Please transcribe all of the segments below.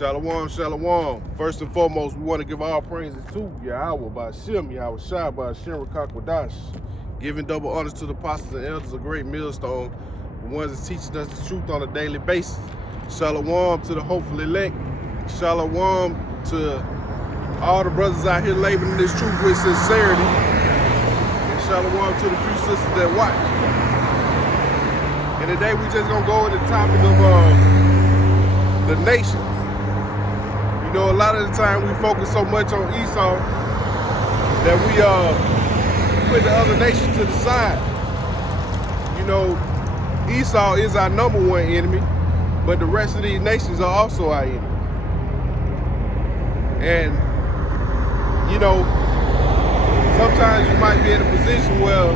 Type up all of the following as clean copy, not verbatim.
Shalom, shalom. First and foremost, we want to give all praises to Yahweh by Shem, Yahweh Shai by Shem Rakakwadash, giving double honors to the apostles and elders, a great millstone, the ones that's teaching us the truth on a daily basis. Shalom to the hopeful elect. Shalom to all the brothers out here laboring this truth with sincerity. And shalom to the few sisters that watch. And today we just gonna go into the topic of the nations. You know, a lot of the time we focus so much on Esau that we put the other nations to the side. You know, Esau is our number one enemy, but the rest of these nations are also our enemy. And, you know, sometimes you might be in a position where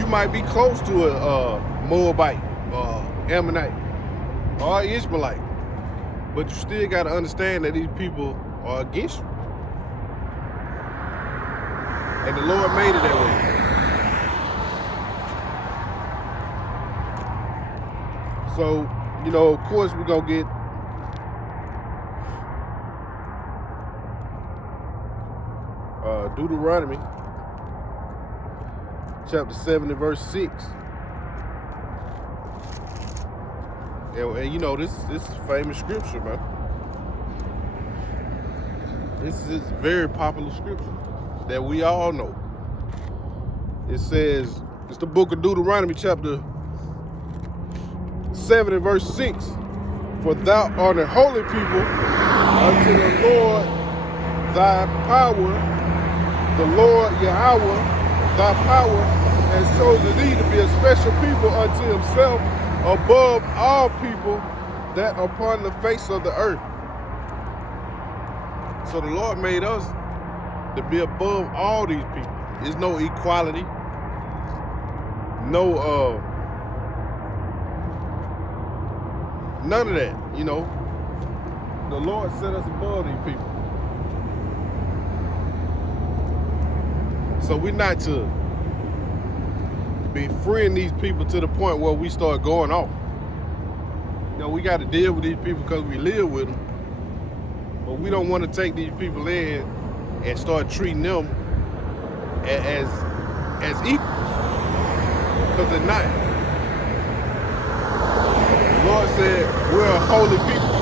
you might be close to a Moabite, Ammonite, or Ishmaelite. But you still got to understand that these people are against you. And the Lord made it that way. So, you know, of course we're going to get Deuteronomy chapter 7 and verse 6. And you know, this is famous scripture, man. This is very popular scripture that we all know. It says, it's the book of Deuteronomy chapter 7 and verse 6. For thou art a holy people unto the Lord thy power. The Lord Yahweh thy power has chosen thee to be a special people unto himself, above all people that are upon the face of the earth. So the Lord made us to be above all these people. There's no equality, no none of that, you know. The Lord set us above these people. So we're not to be freeing these people to the point where we start going off. You know, we got to deal with these people because we live with them. But we don't want to take these people in and start treating them as equals. Because they're not. The Lord said, we're a holy people,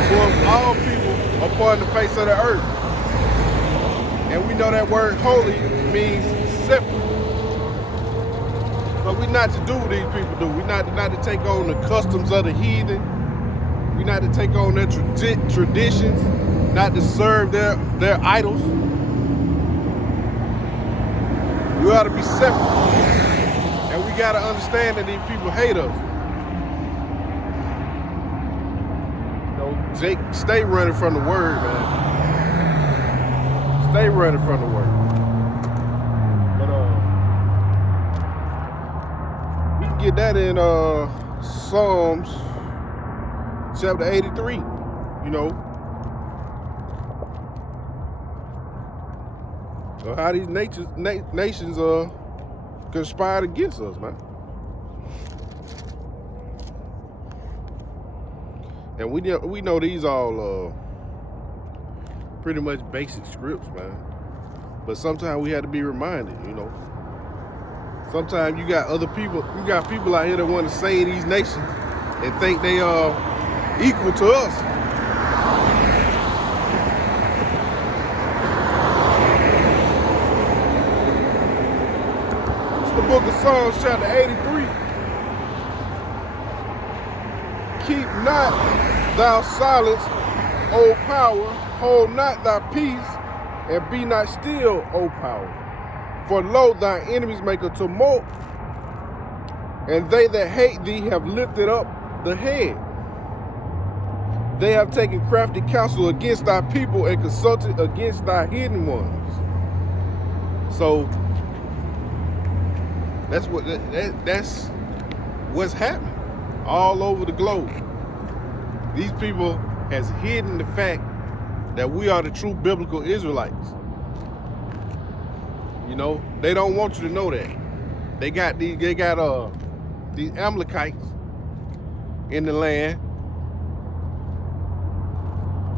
above all people upon the face of the earth. And we know that word holy means separate. So we're not to do what these people do. We're not to take on the customs of the heathen. We're not to take on their traditions, not to serve their idols. We ought to be separate. And we got to understand that these people hate us. You know, Jake, stay running from the word, man. Stay running from the word. Get that in Psalms chapter 83, you know. How these nations conspired against us, man. And we know these all pretty much basic scripts, man. But sometimes we have to be reminded, you know. Sometimes you got people out here that want to save these nations and think they are equal to us. It's the book of Psalms chapter 83. Keep not thou silence, O power, hold not thy peace, and be not still, O power. For lo, thy enemies make a tumult, and they that hate thee have lifted up the head. They have taken crafty counsel against thy people and consulted against thy hidden ones. So that's what's happening all over the globe. These people has hidden the fact that we are the true biblical Israelites. You know, they don't want you to know that. They got these Amalekites in the land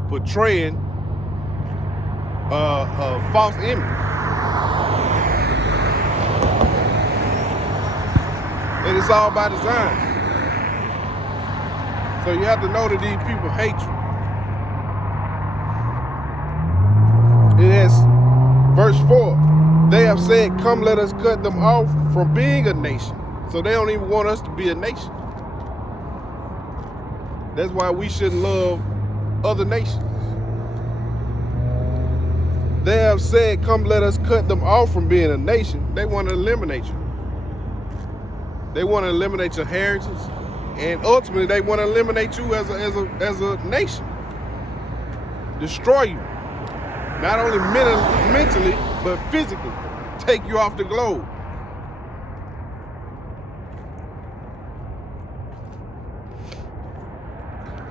portraying a false image. And it's all by design. So you have to know that these people hate you. It has, verse 4, they have said, come let us cut them off from being a nation. So they don't even want us to be a nation. That's why we shouldn't love other nations. They have said, come let us cut them off from being a nation. They want to eliminate you. They want to eliminate your heritage. And ultimately, they want to eliminate you as a nation. Destroy you. Not only mentally, but physically. Take you off the globe.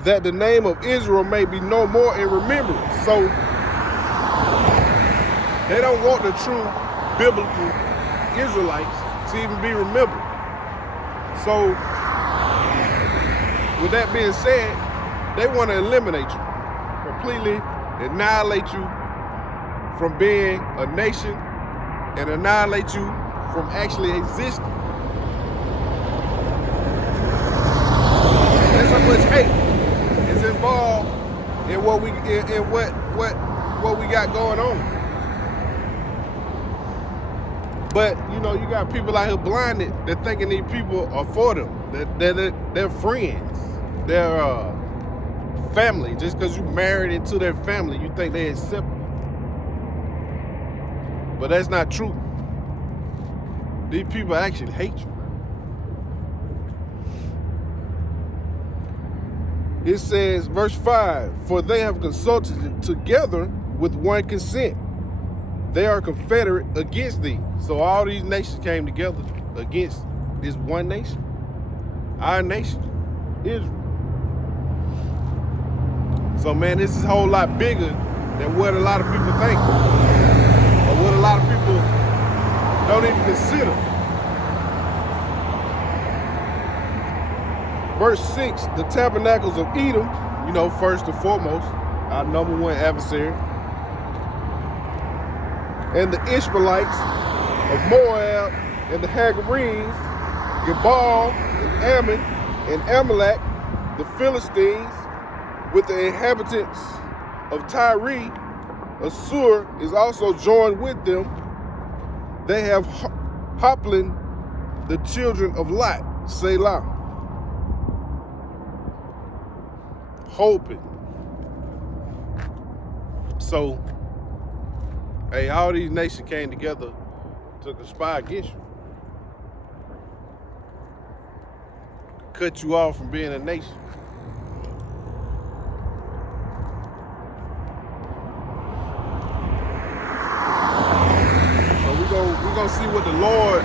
That the name of Israel may be no more in remembrance. So they don't want the true biblical Israelites to even be remembered. So with that being said, they want to eliminate you, completely annihilate you from being a nation and annihilate you from actually existing. There's so much hate is involved in what we got going on. But you know, you got people out here blinded. They're thinking these people are for them. They're friends. They're family. Just because you married into their family, you think they accept you. But that's not true. These people actually hate you. It says, verse 5, for they have consulted together with one consent. They are confederate against thee. So all these nations came together against this one nation. Our nation, Israel. So man, this is a whole lot bigger than what a lot of people think. Or what a lot of people don't even consider. Verse 6, the Tabernacles of Edom, you know, first and foremost, our number one adversary. And the Ishmaelites of Moab, and the Hagarenes, Gebal, and Ammon, and Amalek, the Philistines, with the inhabitants of Tyre. Assur is also joined with them. They have Hoplin, the children of Lot, Selah. Hoping. So, hey, all these nations came together to conspire against you. Cut you off from being a nation. So we're gonna see what the Lord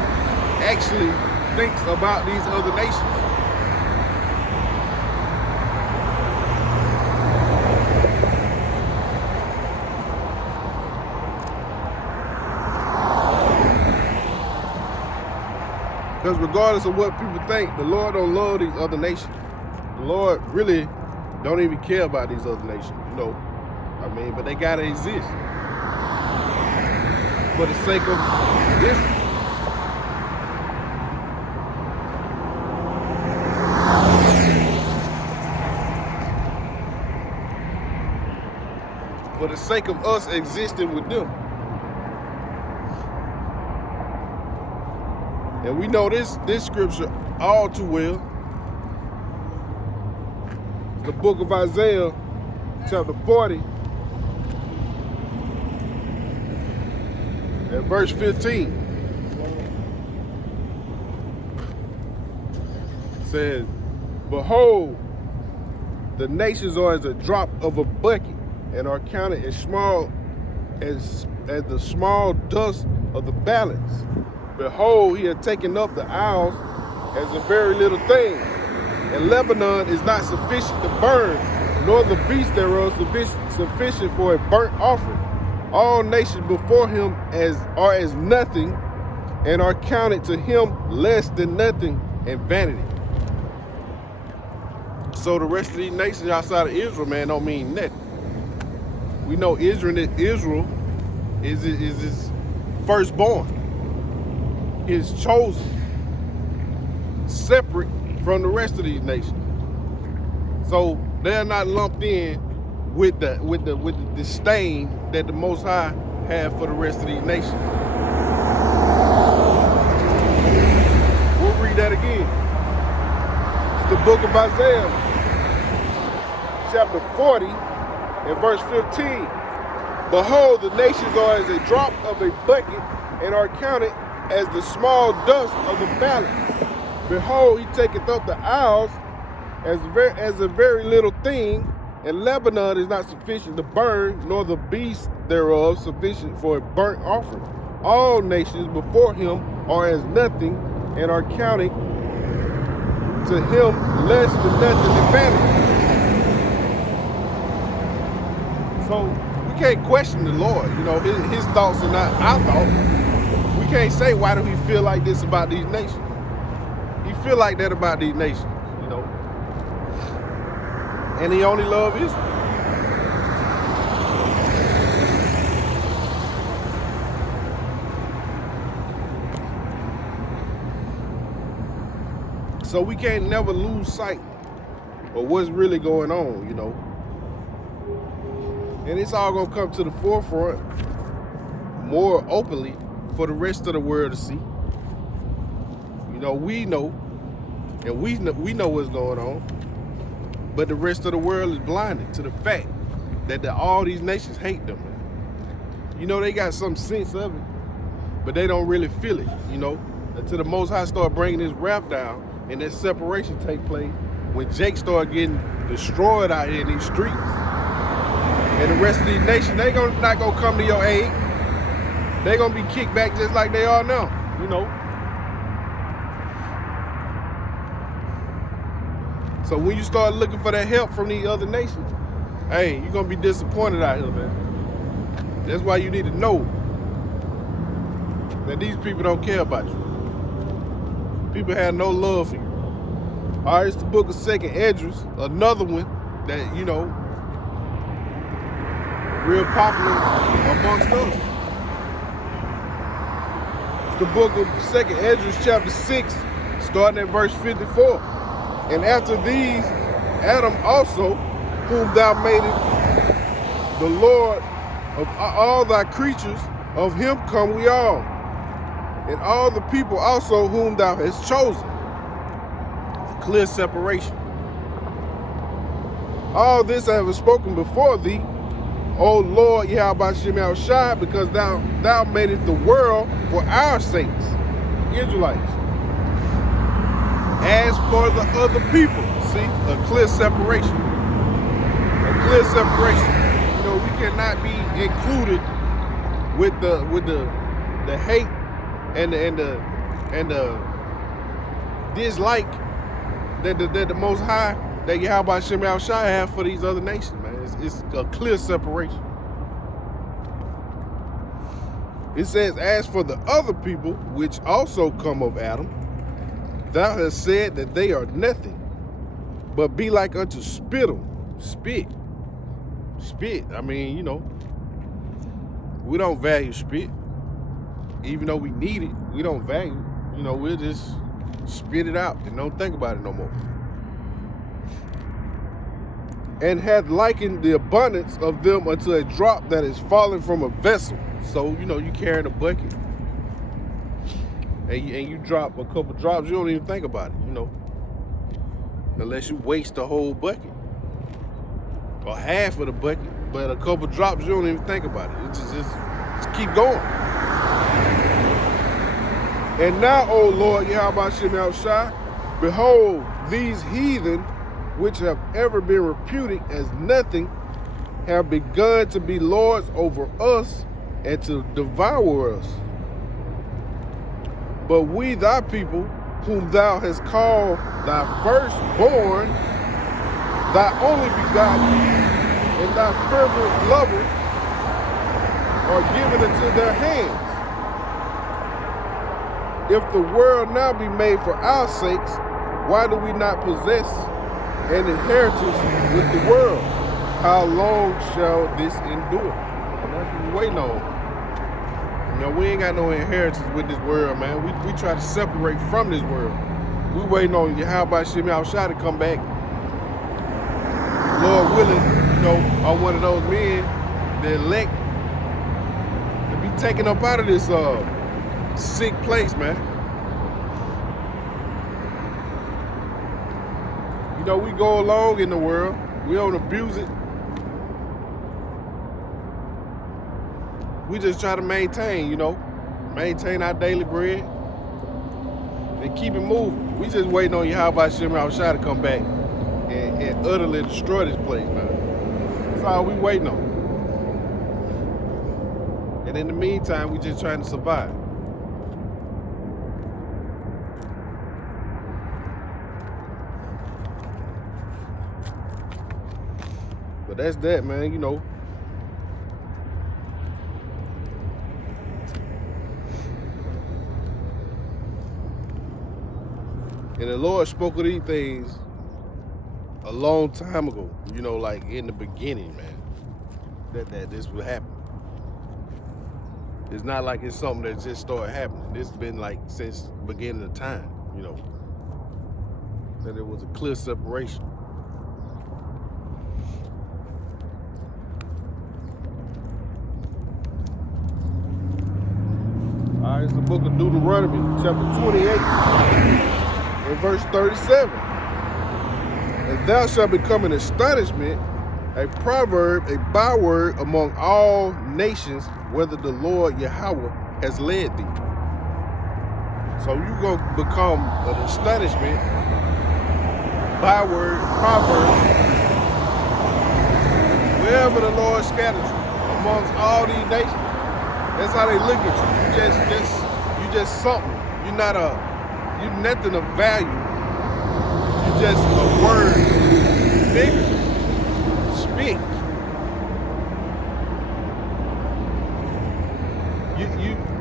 actually thinks about these other nations. Because regardless of what people think, the Lord don't love these other nations. The Lord really don't even care about these other nations, you know. I mean, but they gotta exist for the sake of Israel. For the sake of us existing with them. And we know this scripture all too well. It's the book of Isaiah, chapter 40, and verse 15. It says, behold, the nations are as a drop of a bucket, and are counted as small as the small dust of the balance. Behold, he had taken up the isles as a very little thing, and Lebanon is not sufficient to burn, nor the beasts thereof sufficient for a burnt offering. All nations before him are as nothing, and are counted to him less than nothing and vanity. So the rest of these nations outside of Israel, man, don't mean nothing. We know Israel is his firstborn, his chosen, separate from the rest of these nations. So they're not lumped in with the disdain that the Most High have for the rest of these nations. We'll read that again. It's the book of Isaiah, chapter 40 and verse 15. Behold, the nations are as a drop of a bucket and are counted as the small dust of the balance. Behold, he taketh up the isles as a very little thing, and Lebanon is not sufficient to burn, nor the beasts thereof sufficient for a burnt offering. All nations before him are as nothing, and are counted to him less than nothing in vanity. So we can't question the Lord. You know, his thoughts are not our thoughts. We can't say, why do he feel like this about these nations? He feel like that about these nations, you know. And he only loves Israel. So we can't never lose sight of what's really going on, you know. And it's all gonna come to the forefront more openly for the rest of the world to see. You know, we know, and we know what's going on, but the rest of the world is blinded to the fact that all these nations hate them. You know, they got some sense of it, but they don't really feel it, you know, until the Most High start bringing his wrath down and that separation take place when Jake start getting destroyed out here in these streets. And the rest of these nations, they not gonna come to your aid. They gonna be kicked back just like they are now, you know. So when you start looking for that help from these other nations, hey, you're gonna be disappointed out here, man. That's why you need to know that these people don't care about you. People have no love for you. All right, it's the book of 2nd Esdras, another one that, you know, real popular amongst us. It's the book of 2nd Esdras, chapter 6, starting at verse 54. And after these, Adam also, whom thou madest the Lord of all thy creatures, of him come we all. And all the people also whom thou hast chosen. Clear separation. All this I have spoken before thee, O Lord Yahweh Shem Shai, because thou madest the world for our sakes, Israelites. As for the other people, see, a clear separation. A clear separation. You know, we cannot be included with the hate and the dislike that the Most High, that Yahweh Shem Shai have for these other nations, man. It's a clear separation. It says, as for the other people, which also come of Adam, thou hast said that they are nothing, but be like unto spit. I mean, you know, we don't value spit. Even though we need it, we don't value it. You know, we'll just spit it out and don't think about it no more. And hath likened the abundance of them unto a drop that is fallen from a vessel. So, you know, you carrying a bucket and you drop a couple drops, you don't even think about it, you know, unless you waste the whole bucket or half of the bucket. But a couple drops, you don't even think about it. It just keep going. And now, O Lord Yahweh Shem Shai, behold, these heathen, which have ever been reputed as nothing, have begun to be lords over us and to devour us. But we, thy people, whom thou hast called thy firstborn, thy only begotten, and thy fervent lover, are given into their hands. If the world now be made for our sakes, why do we not possess an inheritance with the world? How long shall this endure? And that's what we're waiting on. You know, we ain't got no inheritance with this world, man. We try to separate from this world. We waiting on Yahweh Shem Yahushua to come back. Lord willing, you know, I'm one of those men, the elect, to be taken up out of this sick place, man. You know, we go along in the world. We don't abuse it. We just try to maintain, you know, maintain our daily bread and keep it moving. We just waiting on Yahweh Shem Yahushua to come back and utterly destroy this place, man. That's all we waiting on. And in the meantime, we just trying to survive. But that's that, man, you know. And the Lord spoke of these things a long time ago, you know, like in the beginning, man, that this would happen. It's not like it's something that just started happening. This has been like since the beginning of time, you know, that it was a clear separation. All right, it's the book of Deuteronomy, chapter 28, and verse 37. And thou shalt become an astonishment, a proverb, a byword among all nations, whether the Lord Yahweh has led thee. So you're going to become an astonishment, byword, proverb, wherever the Lord scatters you, amongst all these nations. That's how they look at you. You just something. You're nothing of value. You're just a word. Figure. Speak.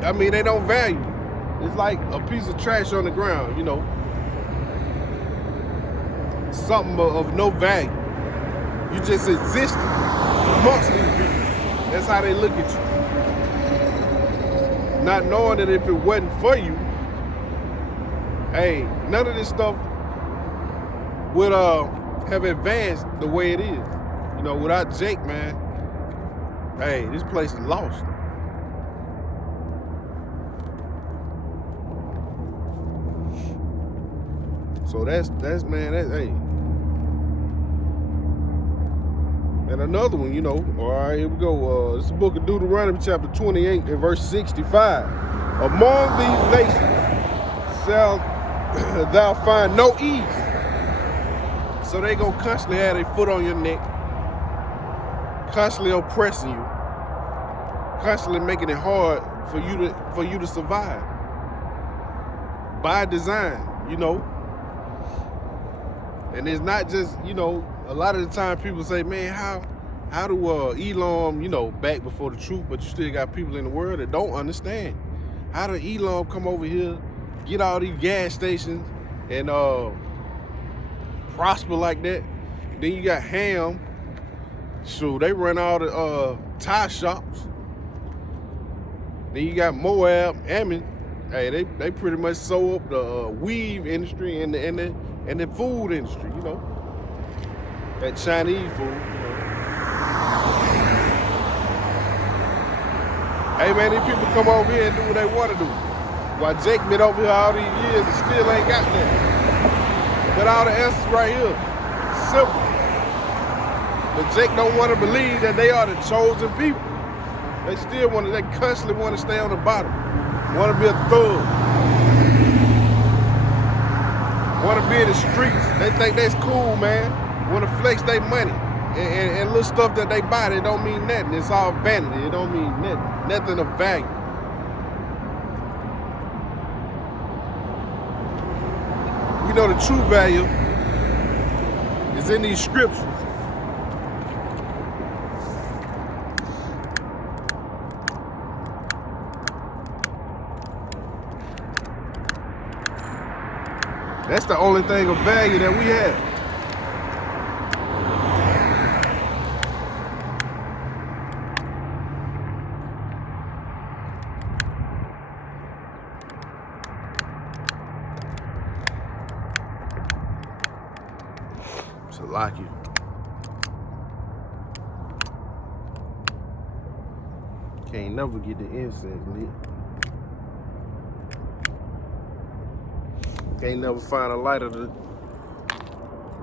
I mean, they don't value. It's like a piece of trash on the ground, you know. Something of no value. You just exist amongst these people. That's how they look at you. Not knowing that if it wasn't for you, hey, none of this stuff would have advanced the way it is. You know, without Jake, man, hey, this place is lost. So that's hey. And another one, you know, all right, here we go. It's the book of Deuteronomy, chapter 28, and verse 65. Among these nations shall thou find no ease. So they gonna constantly have their foot on your neck, constantly oppressing you, constantly making it hard for you to survive. By design, you know. And it's not just, you know, a lot of the time people say, man, how do Elam, you know, back before the truth, but you still got people in the world that don't understand. How do Elam come over here, get all these gas stations, and prosper like that? Then you got Ham, so they run all the tire shops. Then you got Moab, Ammon. Hey, they pretty much sew up the weave industry and the food industry, you know. That Chinese food, you know. Hey man, these people come over here and do what they want to do. While Jake been over here all these years and still ain't got that. But all the answers right here. Simple. But Jake don't want to believe that they are the chosen people. They constantly want to stay on the bottom. Want to be a thug. Want to be in the streets. They think that's cool, man. Want to flex their money. And little stuff that they buy, it don't mean nothing. It's all vanity. It don't mean nothing. Nothing of value. We know the true value is in these scriptures. That's the only thing of value that we have. Salaki. Can't never get the incense lit. Can't never find a lighter to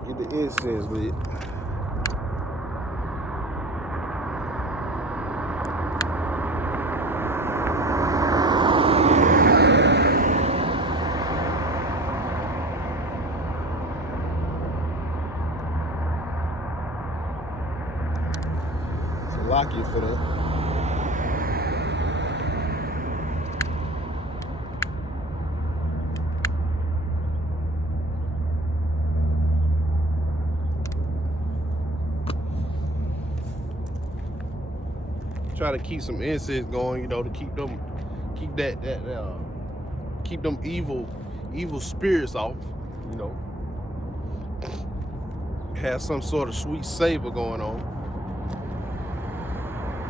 get the incense lit. Salaki for that. Try to keep some incense going, you know, to keep them evil spirits off, you know. Have some sort of sweet savor going on.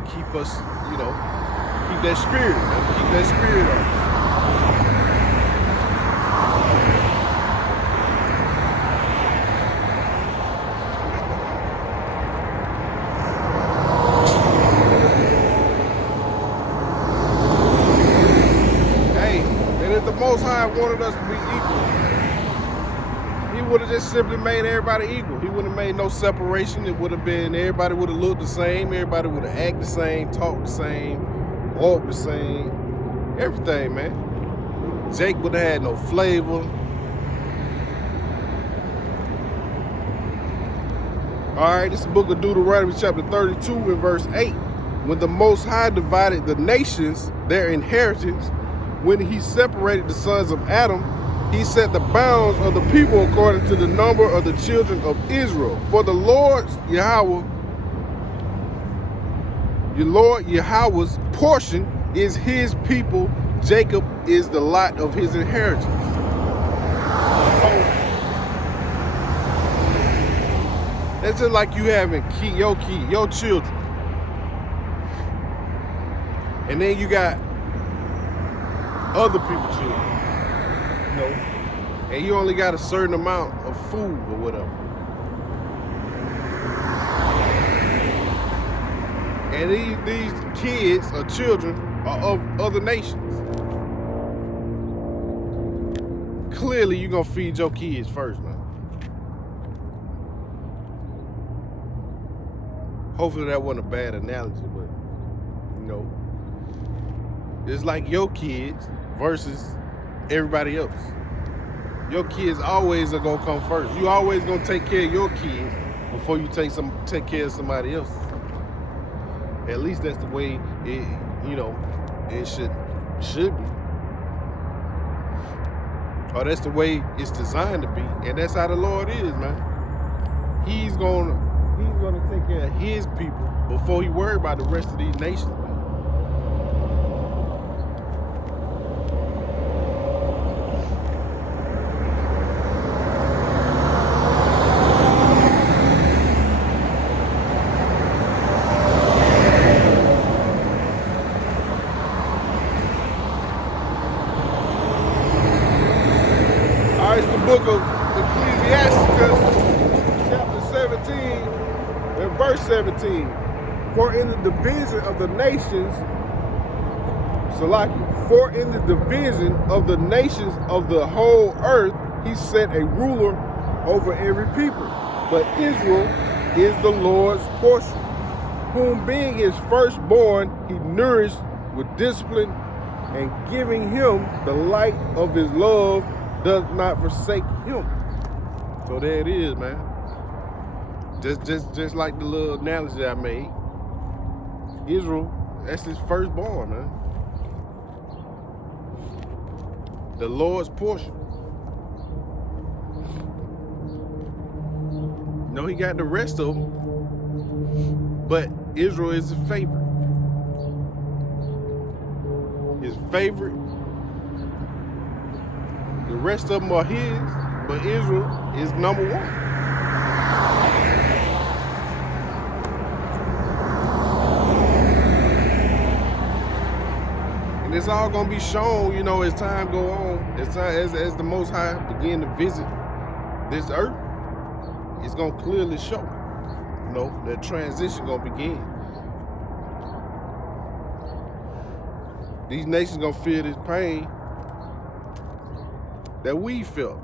Keep us, you know, keep that spirit, man. Keep that spirit on. The Most High wanted us to be equal. He would have just simply made everybody equal. He wouldn't have made no separation. It would have been, everybody would have looked the same. Everybody would have acted the same, talked the same, walked the same. Everything, man. Jake would have had no flavor. All right, this is the book of Deuteronomy chapter 32 and verse 8. When the Most High divided the nations, their inheritance, when he separated the sons of Edom, he set the bounds of the people according to the number of the children of Israel. For the Lord Yahweh's portion is his people. Jacob is the lot of his inheritance. So, that's just like you having your children. And then you got other people's children, you know, and you only got a certain amount of food or whatever. And these kids or children are of other nations. Clearly, you're gonna feed your kids first, man. Hopefully that wasn't a bad analogy, but you know, it's like your kids versus everybody else. Your kids always are gonna come first. You always gonna take care of your kids before you take care of somebody else. At least that's the way it, you know, it should be. Or that's the way it's designed to be, and that's how the Lord is, man. He's gonna take care of his people before he worry about the rest of these nations, man. Book of Ecclesiastes, chapter 17 and verse 17. For in the division of the nations, for in the division of the nations of the whole earth, he set a ruler over every people. But Israel is the Lord's portion, whom being his firstborn, he nourished with discipline, and giving him the light of his love, does not forsake him. So there it is, man. Just like the little analogy I made. Israel, that's his firstborn, man. The Lord's portion. No, he got the rest of them, but Israel is his favorite. His favorite. The rest of them are his, but Israel is number one. And it's all gonna be shown, you know, as time go on, as the Most High begin to visit this earth. it's gonna clearly show, that transition gonna begin. These nations gonna feel this pain that we felt.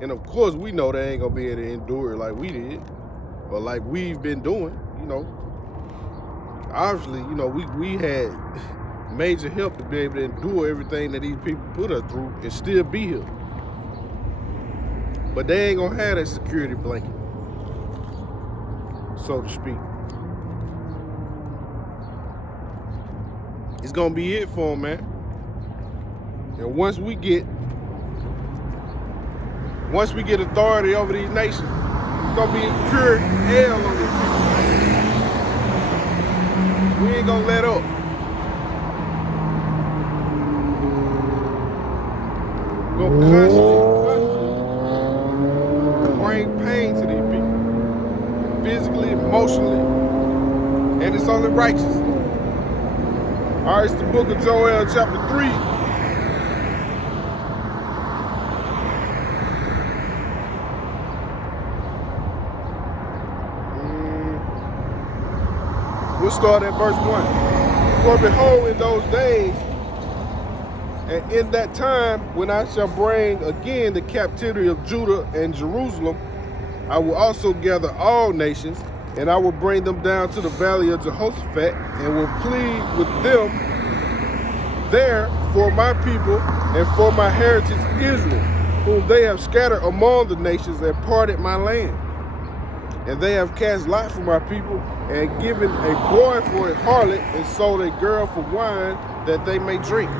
And of course, we know they ain't gonna be able to endure it like we did, or like we've been doing, Obviously, we had major help to be able to endure everything that these people put us through and still be here. But they ain't gonna have that security blanket, so to speak. It's gonna be it for them, man. And once we get authority over these nations, it's gonna be pure hell on these people. We ain't gonna let up. We're gonna constantly bring pain to these people, physically, emotionally, and it's only righteous. All right, it's the book of Joel, chapter 3. We'll start at verse 1. For behold, in those days, and in that time, when I shall bring again the captivity of Judah and Jerusalem, I will also gather all nations, and I will bring them down to the valley of Jehoshaphat, and will plead with them there for my people and for my heritage Israel, whom they have scattered among the nations and parted my land. And they have cast lot for my people, and given a boy for a harlot, and sold a girl for wine, that they may drink.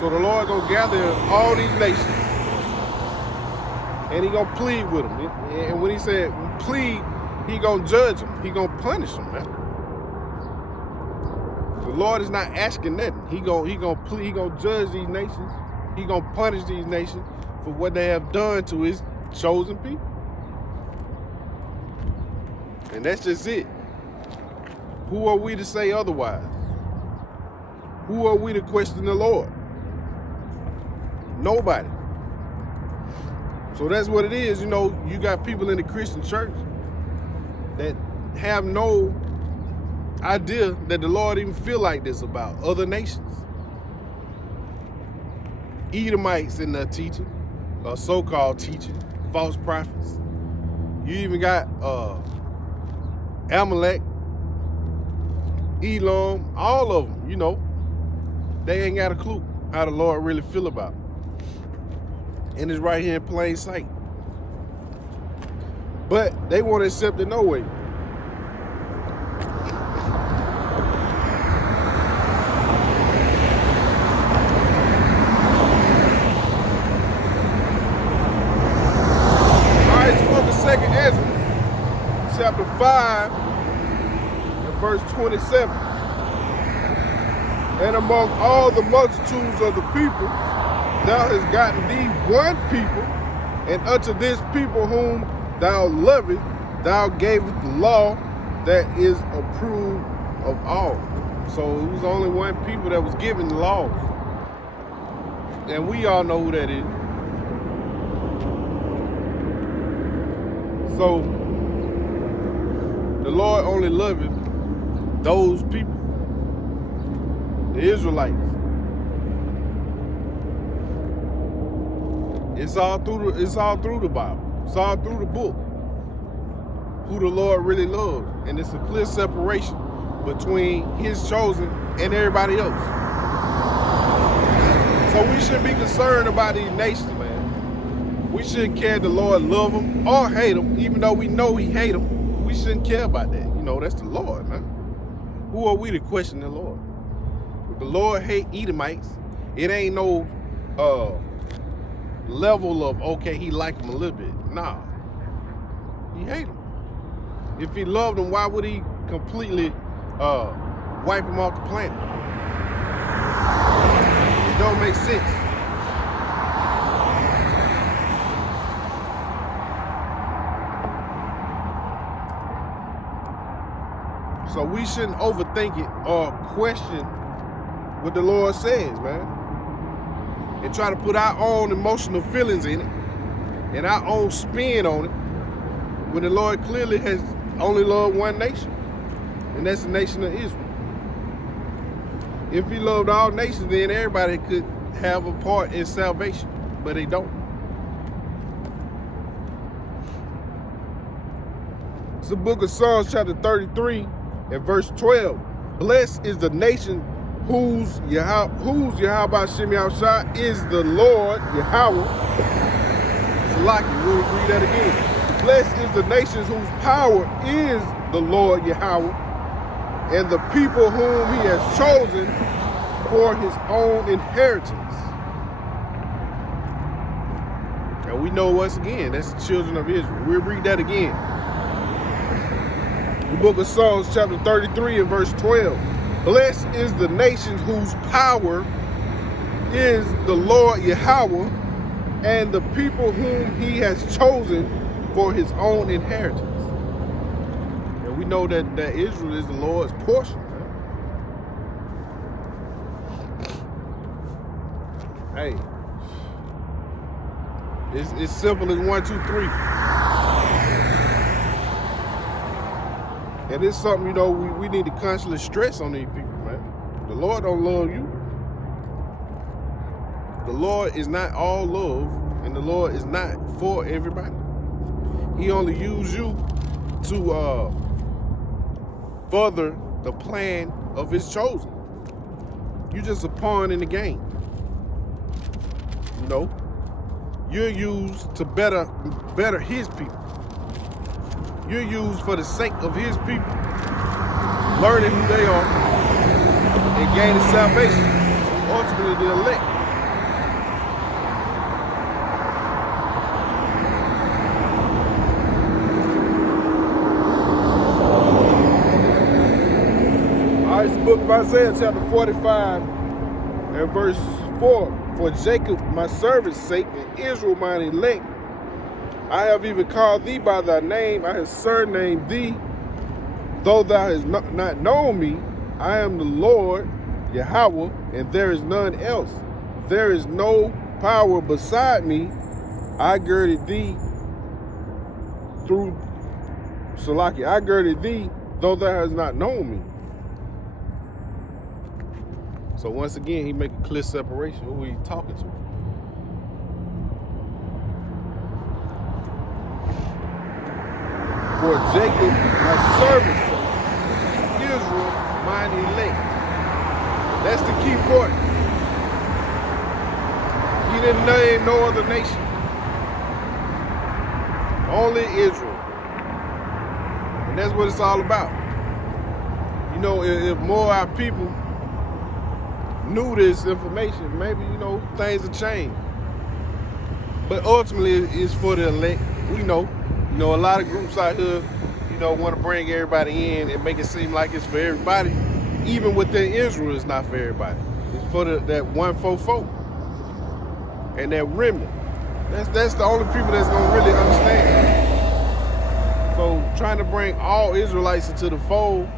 So the Lord gonna gather all these nations, and he gonna plead with them. And when he said plead, he gonna judge them. He gonna punish them, man. The Lord is not asking nothing. He gonna plead. He gonna judge these nations. He gonna punish these nations for what they have done to his chosen people. And that's just it. Who are we to say otherwise? Who are we to question the Lord? Nobody. So that's what it is. You got people in the Christian church that have no idea that the Lord even feel like this about other nations. Edomites in their teaching, or so-called teaching, false prophets. You even got Amalek, Elam, all of them, they ain't got a clue how the Lord really feel about it. And it's right here in plain sight. But they won't accept it no way. All right, it's from the second Ezra, chapter 5, and verse 27. And among all the multitudes of the people, thou hast gotten thee one people, and unto this people whom thou lovest, thou gavest the law that is approved of all. So it was only one people that was given the laws. And we all know who that is. So the Lord only loveth those people, the Israelites. It's all through the Bible. It's all through the book. Who the Lord really loves. And it's a clear separation between his chosen and everybody else. So we shouldn't be concerned about these nations, man. We shouldn't care if the Lord love them or hate them, even though we know he hate them. We shouldn't care about that. That's the Lord, man. Who are we to question the Lord? If the Lord hate Edomites, it ain't no level of, okay, he liked them a little bit. Nah, he hate them. If he loved them, why would he completely wipe them off the planet? It don't make sense. So we shouldn't overthink it or question what the Lord says, man. And try to put our own emotional feelings in it and our own spin on it, when the Lord clearly has only loved one nation, and that's the nation of Israel. If he loved all nations, then everybody could have a part in salvation, but they don't. It's the book of Psalms chapter 33 and verse 12. Blessed is the nation whose Yahweh Shem Yahushua is the Lord Yahweh. Salaki, we'll read that again. Blessed is the nation whose power is the Lord Yahweh, and the people whom he has chosen for his own inheritance. And we know once again, that's the children of Israel. We'll read that again. The book of Psalms chapter 33 and verse 12. Blessed is the nation whose power is the Lord Yahweh, and the people whom he has chosen for his own inheritance. And we know that Israel is the Lord's portion. Hey, it's simple as 1, 2, 3. And it's something, we need to constantly stress on these people, man. The Lord don't love you. The Lord is not all love, and the Lord is not for everybody. He only used you to further the plan of his chosen. You just a pawn in the game. You're used to better his people. You're used for the sake of his people, learning who they are and gaining salvation, ultimately the elect. All right, it's the book of Isaiah chapter 45 and verse 4. For Jacob my servant's sake and Israel mine elect, I have even called thee by thy name, I have surnamed thee. Though thou hast not known me, I am the Lord Yahweh, and there is none else. There is no power beside me. I girded thee through Salaki. I girded thee, though thou hast not known me. So once again, he make a clear separation of who he's talking to. For Jacob, my servant, Israel, mine elect. That's the key point. He didn't name no other nation. Only Israel. And that's what it's all about. If more of our people knew this information, maybe, things would change. But ultimately, it's for the elect. We know. A lot of groups out here, want to bring everybody in and make it seem like it's for everybody. Even within Israel, it's not for everybody. It's for that 144 and that remnant. That's the only people that's going to really understand. So trying to bring all Israelites into the fold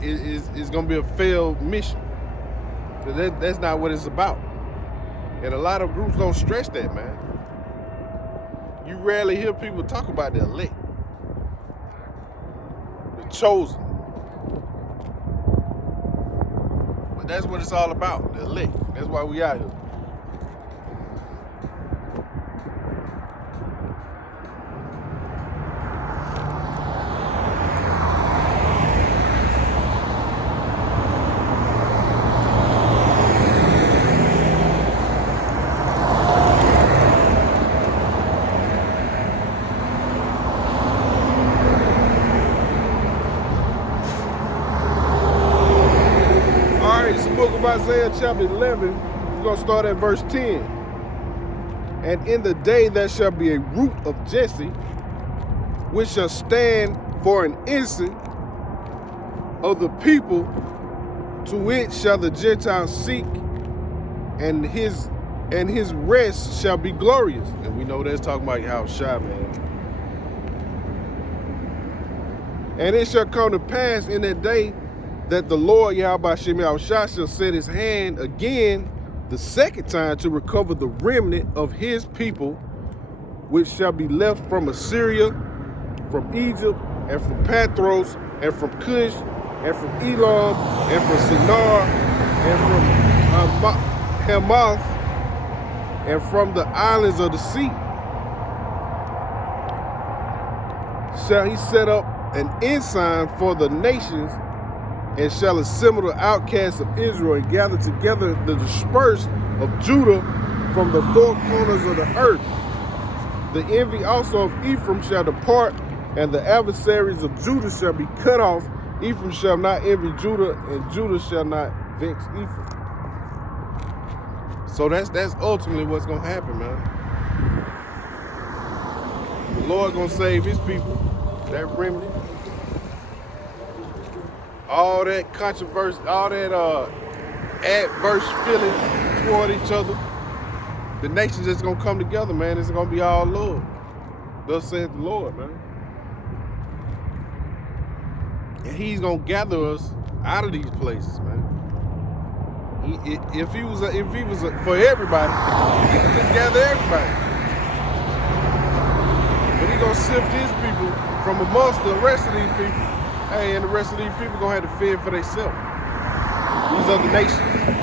is going to be a failed mission. That's not what it's about. And a lot of groups don't stress that, man. You rarely hear people talk about the elect, the chosen. But that's what it's all about, the elect. That's why we out here. Isaiah chapter 11, we're going to start at verse 10. And in the day there shall be a root of Jesse, which shall stand for an ensign of the people, to which shall the Gentiles seek, and his rest shall be glorious. And we know that's talking about Yahushua, man. And it shall come to pass in that day that the Lord Yahweh Shem Yahushua shall set his hand again the second time to recover the remnant of his people, which shall be left from Assyria, from Egypt, and from Pathros, and from Cush, and from Elam, and from Shinar, and from Hamath, and from the islands of the sea. Shall he set up an ensign for the nations, and shall assemble the outcasts of Israel, and gather together the dispersed of Judah from the four corners of the earth. The envy also of Ephraim shall depart, and the adversaries of Judah shall be cut off. Ephraim shall not envy Judah, and Judah shall not vex Ephraim. So that's ultimately what's gonna happen, man. The Lord gonna save his people, that remnant. All that controversy, all that adverse feelings toward each other, the nations just gonna come together, man. It's gonna be all love. Thus saith the Lord, man. And he's gonna gather us out of these places, man. If he was for everybody, he could just gather everybody. But he gonna sift his people from amongst the rest of these people. Hey, and the rest of these people gonna have to fend for themselves. These other nations.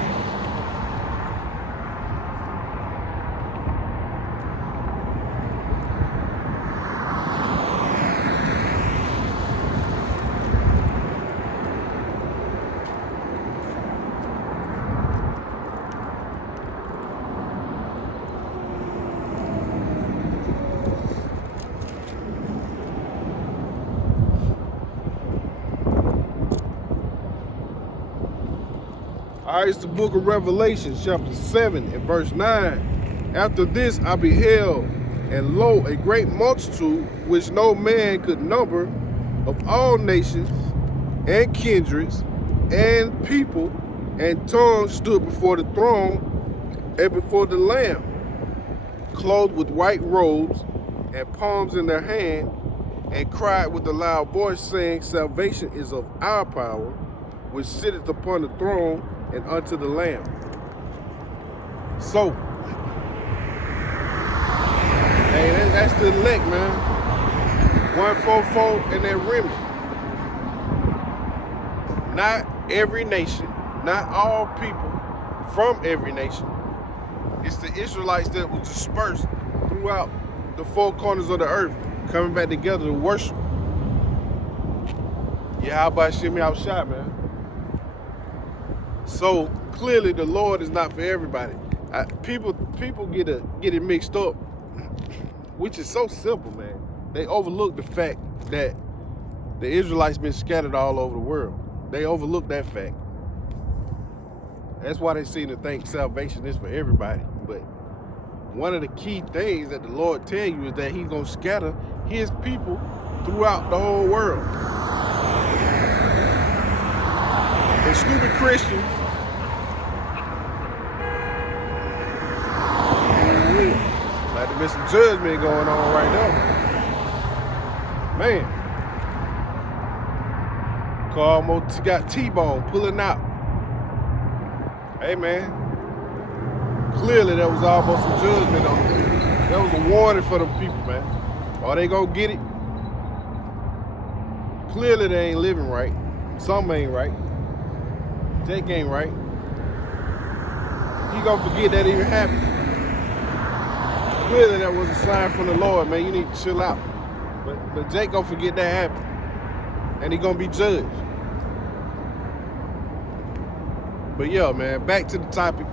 All right, it's the book of Revelation, chapter 7 and verse 9. After this I beheld, and lo, a great multitude, which no man could number, of all nations, and kindreds, and people, and tongues, stood before the throne, and before the Lamb, clothed with white robes, and palms in their hand, and cried with a loud voice, saying, Salvation is of our power, which sitteth upon the throne, and unto the Lamb. So, hey, that's the elect, man. 144 and that remnant. Not every nation, not all people from every nation. It's the Israelites that were dispersed throughout the four corners of the earth, coming back together to worship. Yeah, how about shimmy out shot, man? So clearly the Lord is not for everybody. People get it mixed up, which is so simple, man. They overlook the fact that the Israelites been scattered all over the world. They overlook that fact. That's why they seem to think salvation is for everybody. But one of the key things that the Lord tell you is that he's gonna scatter his people throughout the whole world. And stupid Christians, like there's some judgment going on right now. Man, car almost got T-bone pulling out. Hey man, clearly there was almost some judgment on them. That was a warning for them people, man. Are they gonna get it? Clearly they ain't living right. Some ain't right. Jake ain't right. He gonna forget that even happened. Clearly that was a sign from the Lord, man. You need to chill out. But Jake gonna forget that happened. And he gonna be judged. But yeah, man, back to the topic.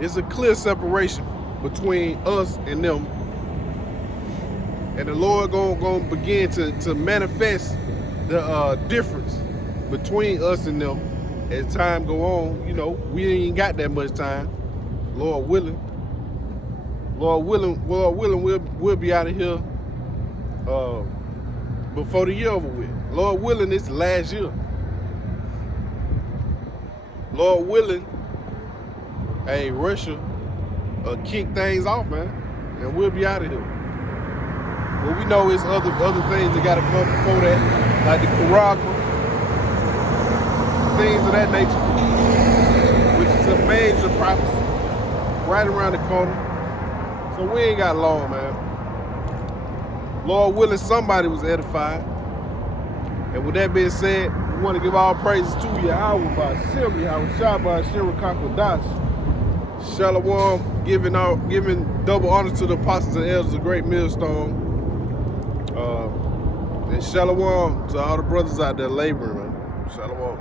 It's a clear separation between us and them. And the Lord gonna begin to manifest the difference between us and them as time go on. You know, we ain't got that much time. Lord willing, we'll be out of here before the year over with. Lord willing, it's the last year. Lord willing, hey, Russia kick things off, man, and we'll be out of here. But we know it's other things that gotta come before that, like the Caragma, things of that nature, which is a major prophecy right around the corner. So we ain't got long, man. Lord willing, somebody was edified. And with that being said, we want to give all praises to Yahweh by Shem, Yahweh Shah by Shem Kakwadash. Shalom, giving double honor to the apostles and elders of Great Millstone. And shalom to all the brothers out there laboring, man. Shalom.